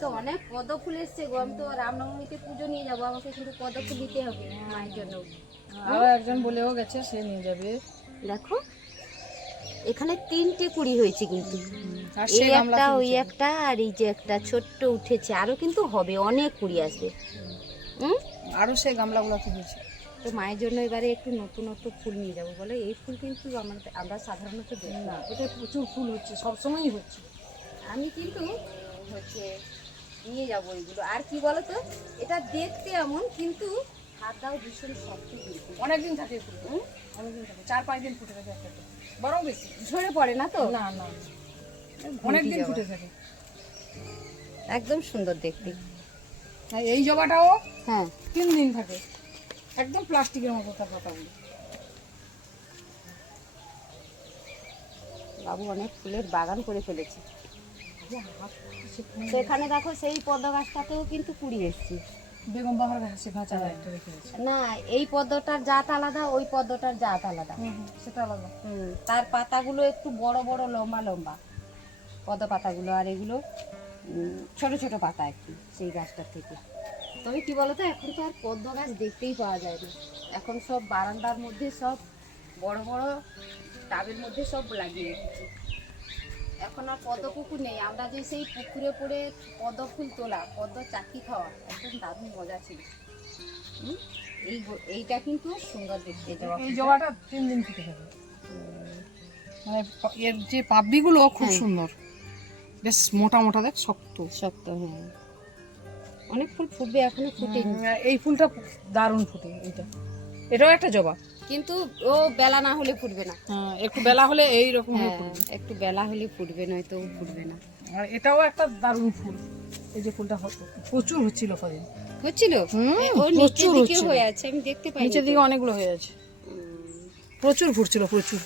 তো অনেক পদ্ম ফুল এসছে গো, আমি তো রামনবমীতে পুজো নিয়ে যাবো, আমাকে কিন্তু পদ্ম ফুল দিতে হবে মায়ের জন্য। আরো একজন বলেও গেছে সে নিয়ে যাবে। দেখো এখানে 3টে কুড়ি হয়েছে কিন্তু, আর এই সে একটা গামলাতে ওই উঠেছে। একটা আর এই যে একটা ছোট্ট উঠেছে, আরো কিন্তু হবে, অনেক কুড়ি আসবে। আরো সে গামলাগুলোতে হয়েছে। তো মায়ের জন্য এবারে একটু নতুনত্ব ফুল নিয়ে যাবো, বলে এই ফুল কিন্তু আমরা সাধারণত দেখি না না। এটা প্রচুর ফুল হচ্ছে, সবসময়ই হচ্ছে। আমি কিন্তু হচ্ছে নিয়ে যাবো এইগুলো। আর কি বলতো, এটা দেখতে এমন কিন্তু হাতটাও ভীষণ শক্ত কিন্তু, অনেকদিন থাকে এই ফুল, অনেকদিন থাকে, 4-5 দিন ফুটে থাকে একটা, বরং বেশি। ঝরে পড়ে না তো, না না অনেকদিন ফুটে থাকে। একদম সুন্দর দেখতে। আর এই জবাটাও হ্যাঁ 3 দিন থাকে, একদম প্লাস্টিকের মতো তার পাতাগুলো। বাবু অনেক ফুলের বাগান করে ফেলেছে। সেখানে দেখো সেই পদ্ম গাছটাতেও কিন্তু কুড়ি এসছে। বেগম বাহার ঘাসে ভাঁচা একটা রেখে গেছে। না এই পদ্মটার জাত আলাদা, ওই পদ্মটার জাত আলাদা। সেটা আলাদা। তার পাতাগুলো একটু বড় বড় লম্বা লম্বা পদ্ম পাতাগুলো, আর এগুলো ছোট ছোট পাতা একটু সেই গাছটার থেকে। তবে কি বলতো, এখন তো আর পদ্ম গাছ দেখতেই পাওয়া যায় না, এখন সব বারান্দার মধ্যে সব বড় বড় টাবের মধ্যে সব লাগিয়ে রেখেছে। এখন আর পদ্ম পুকুর নেই, আমরা যে সেই পুকুরে পড়ে পদ্ম ফুল তোলা, পদ্ম চাকি খাওয়া, একদম দারুণ মজা ছিল। এইটা কিন্তু সুন্দর দেখতে, এই জবাটা 3 দিন ফুটে থাকে, মানে এর যে পাপড়িগুলো খুব সুন্দর, বেশ মোটা মোটা, দেখ শক্ত শক্ত। হ্যাঁ অনেক ফুল ফুটবে, এখনো ফুটেনি। এই ফুলটা দারুণ ফুটে। এটাও একটা জবা, কিন্তু ও বেলা না হলে ফুটবে না। একটু বেলা হলে এই রকম একটু বেলা হলে ফুটবে, নয়তো ফুটবে না। আর এটাও একটা দারুণ ফুল। এই যে ফুলটা প্রচুর হচ্ছিল কদিন, হচ্ছিল ও নিচের দিকে হয়ে আছে, আমি দেখতে পাই নিচের দিকে অনেকগুলো হয়ে আছে, প্রচুর ফুটছিল প্রচুর।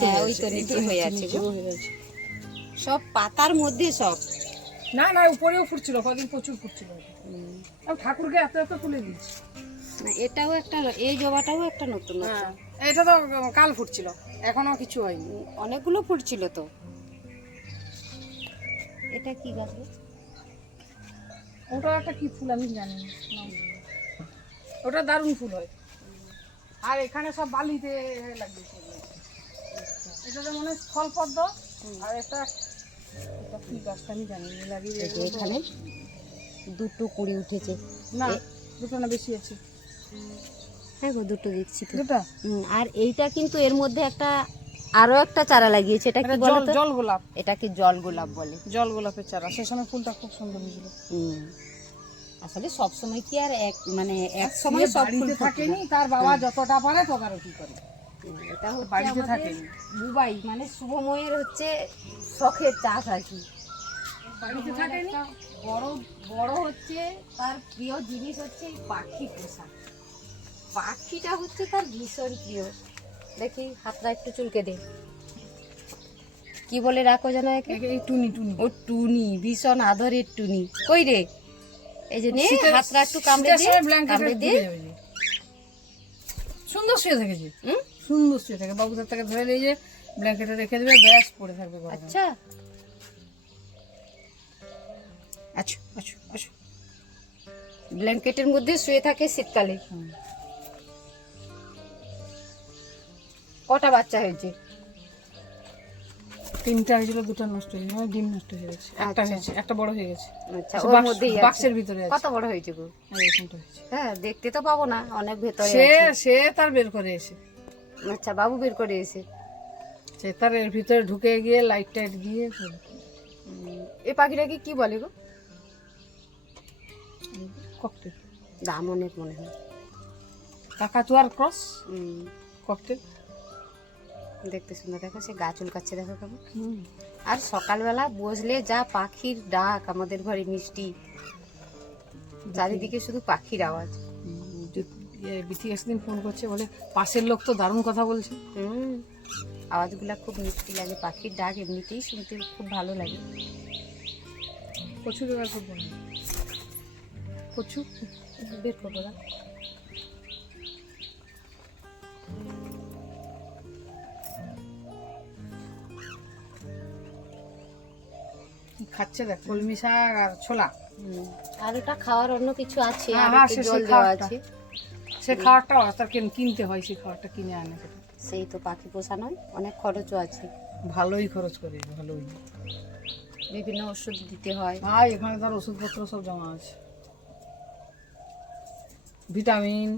হ্যাঁ ওই তো নিচে হয়ে আছে গো। সব পাতার মধ্যে সব। না না উপরেও ফুটছিল কদিন, প্রচুর ফুটছিল। আমি ঠাকুরকে এত এত তুলে দিচ্ছি। না এটাও একটা, এই জবাটাও একটা নতুন। এটা তো কাল ফুটছিল, এখনো কিছু হয়নি। অনেকগুলো ফুটছিল তো। এটা কি গাছ? ওটা একটা কি ফুল আমি জানি না, ওটা দারুণ ফুল হয়। আর এখানে সব বালিতে লাগিয়েছে, এটা তো মনে হয় স্থলপদ্ম। আর এটা কি গাছটা আমি জানি না, লাগিয়ে এখানে দুটো কুড়ি উঠেছে। না দুটো না বেশি আছে। হ্যাঁ গো দুটো দেখছি তো। দুটো। আর এইটা কিন্তু এর মধ্যে একটা আরো একটা চারা লাগিয়েছে, এটা কি বলে তো? জল গোলাপ। এটাকে জল গোলাপ বলে। জল গোলাপের চারা, সেই সময় ফুলটা খুব সুন্দর হয়েছিল। আসলে সব সময় কি আর এক মানে এক সময় সব ফুল থাকেনি, তার বাবা যতটা পারে তদারকি করে। এটা হচ্ছে বাড়িতে আমাদের থাকেনি, বুবাই মানে শুভময়ের হচ্ছে শখের চাষ আর কি। বাড়িতে থাকেনি। বড় বড় হচ্ছে তার প্রিয় জিনিস হচ্ছে পাখি পোষা। পাখিটা হচ্ছে তার ভীষণ প্রিয়। দেখি হাতটা একটু চুলকে দে, কি বলে রাখো যেন একে? এই টুনি টুনি। ও টুনি, ভীষণ আদরের টুনি। কই রে, এই যে নে হাতটা একটু কামড়ে দে, কামড়ে দে। সুন্দর শুয়ে থাকে যে, সুন্দর শুয়ে থাকে। বাবু তাকে ধরে নিয়ে যে ব্ল্যাঙ্কেটে রেখে দেবে, ব্যাস পড়ে থাকবে। আচ্ছা আচ্ছা আচ্ছা আচ্ছা। ব্ল্যাঙ্কেটের মধ্যে শুয়ে থাকে শীতকালে। কটা বাচ্চা হয়েছে? 3টা হয়েছিল, 2টা নষ্ট হয়ে গেছে, ডিম নষ্ট হয়ে গেছে। একটা হয়েছে, একটা বড় হয়ে গেছে। আচ্ছা ওর মধ্যেই আছে। বাক্সের ভিতরে আছে। কত বড় হয়েছে গো? এরকমটা হয়েছে। হ্যাঁ দেখতে তো পাবো না, অনেক ভেতরে সে আছে। সে তার বের করে এসে, আচ্ছা বাবু বের করে এসে সে তার এর ভিতরে ঢুকে গিয়ে লাইট টাইট দিয়ে। এই পাখিটাকে কি বলে গো? ককটেল। দাম অনেক মনে হয়। কাকাতুয়ার ক্রস ককটেল। দেখতে সুন্দর, দেখো সে গা চুলকাচ্ছে দেখো কেমন। আর সকালবেলা বসলে যা পাখির ডাক আমাদের ঘরে, মিষ্টি, চারিদিকে শুধু পাখির আওয়াজ। বিথি একদিন ফোন করছে, বলে পাশের লোক তো দারুণ কথা বলছে। আওয়াজগুলা খুব মিষ্টি লাগে, পাখির ডাক এমনিতেই শুনতে খুব ভালো লাগে। প্রচুর এবার খুব বলে প্রচুর বের করবো না। খাচ্ছে দেখ, কলমি শাক আর ছোলা। আর ওটা খাওয়ার অন্য কিছু আছে, হ্যাঁ, আর হ্যাঁ, একটু সে জল দেওয়া খাওয়ারটা। আছে। সে খাওয়ারটাও তার কিনতে হয়, সেই খাওয়ারটা কিনে আনে। সেই তো পাখি পোষা নয়, অনেক খরচও আছে, ভালোই খরচ করে, ভালোই। বিভিন্ন ওষুধ দিতে হয়। আর এখানে তার ওষুধপত্র সব জমা আছে, ভিটামিন।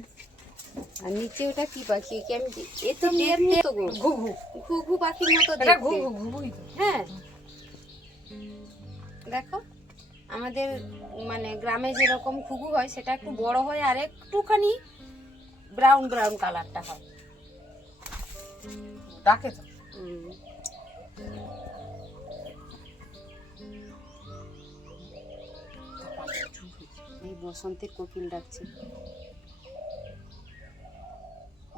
আর নিচে ওটা কি পাখি, কি আমি এ তো মেয়ের মতো গো, ঘুঘু। ঘুঘু পাখির মতো এটা দেখতে। ঘুঘু, ঘুঘুই তো। হ্যাঁ, দেখো আমাদের মানে গ্রামে যেরকম ঘুঘু হয় সেটা একটু বড় হয় আর একটুখানি ব্রাউন ব্রাউন কালারটা হয়। ডাকে তো। হুম। এই বসন্তের কোকিল ডাকছে,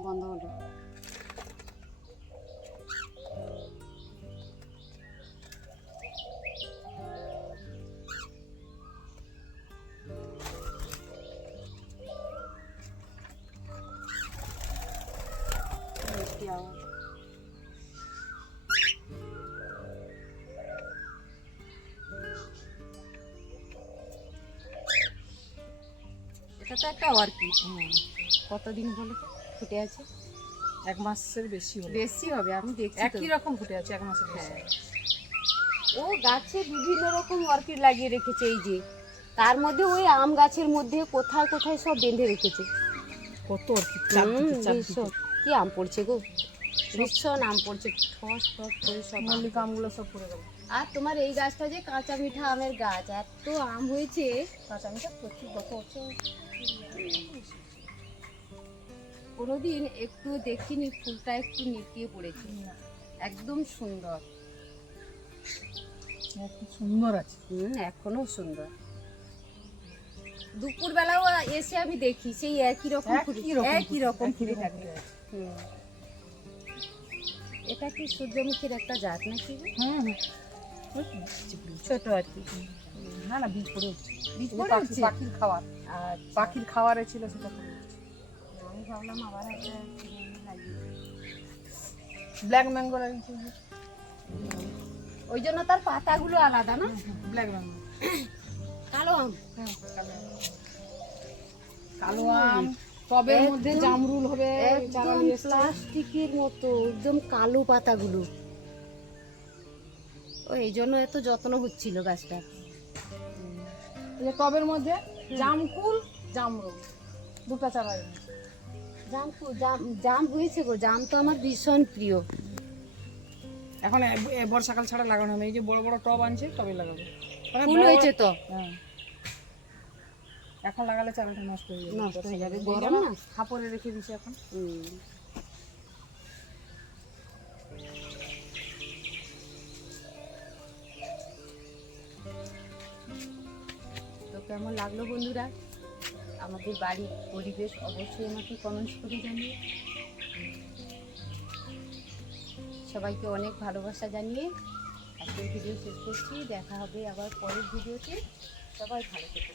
বন্ধ হলো। মিষ্টি আওয়াজ। এটা তো একটা অর্কিড। কতদিন হলো ফুটে আছে? 1 মাসের বেশি হলো। বেশি হবে, আমি দেখছি তো। একই রকম ফুটে আছে 1 মাসের বেশি। হ্যাঁ। ও গাছে বিভিন্ন রকম অর্কিড লাগিয়ে রেখেছে, এই যে তার মধ্যে ওই আম গাছের মধ্যে কোথায় কোথায় সব বেঁধে রেখেছে। কত অর্কিড, চারদিকে চারদিকে। ভীষণ। কি আম পড়ছে গো, ভীষণ আম পড়ছে, ঠস ঠস করে সব আম। মল্লিকা আমগুলো সব পড়ে গেল। আর তোমার এই গাছটা যে কাঁচা মিঠা আমের গাছ, এত আম হয়েছে। কাঁচা মিঠা প্রচুর, গত বছর। কোনোদিন একটু দেখিনি ফুলটা একটু নেতিয়ে পড়েছে, একদম সুন্দর। খুব সুন্দর আছে। এখনো সুন্দর। দুপুর বেলাও এসে আমি দেখি সেই একই রকম একই রকম ফুটে থাকে। এটা কি সূর্যমুখীর একটা জাত নাকি? ছোট আর কি। না না, বীজ পড়ে উঠছে। বীজ এই যে পড়ে উঠছে? পাখির খাবার। আর পাখির খাবারে ছিল, সেটা পড়ে উঠছে। আমি ভাবলাম আবার একটা লাগিয়ে। ব্ল্যাক ম্যাঙ্গো লাগিয়েছে। ওই জন্য তার পাতাগুলো আলাদা না? Black mango. কালো আম। কালো আম, টবের মধ্যে জামরুল হবে। একদম প্লাস্টিকের মতো, একদম কালো পাতাগুলো। ও এই জন্য এত যত্ন হচ্ছিল গাছটা। এই যে টবের মধ্যে জামকুল, জামরুল, দুটো চারা এনেছে। জাম হয়েছে গো, জাম তো আমার ভীষণ প্রিয়। এখন বর্ষাকাল ছাড়া লাগানো হবে। এই যে বড় বড় টব আনছে, টবে লাগাবো। ফুল হয়েছে তো। হ্যাঁ, এখন লাগালে চারাটা নষ্ট হয়ে যাবে। নষ্ট হয়ে যাবে, গরম না। খাপড়ে রেখে দিছি এখন। তো কেমন লাগলো বন্ধুরা আমাদের বাড়ির পরিবেশ, অবশ্যই আমাকে কমেন্টস করে জানিয়ে। সবাইকে অনেক ভালোবাসা জানিয়ে আজকের ভিডিও শেষ করছি। দেখা হবে আবার পরের ভিডিওতে। সবাই ভালো থেকো।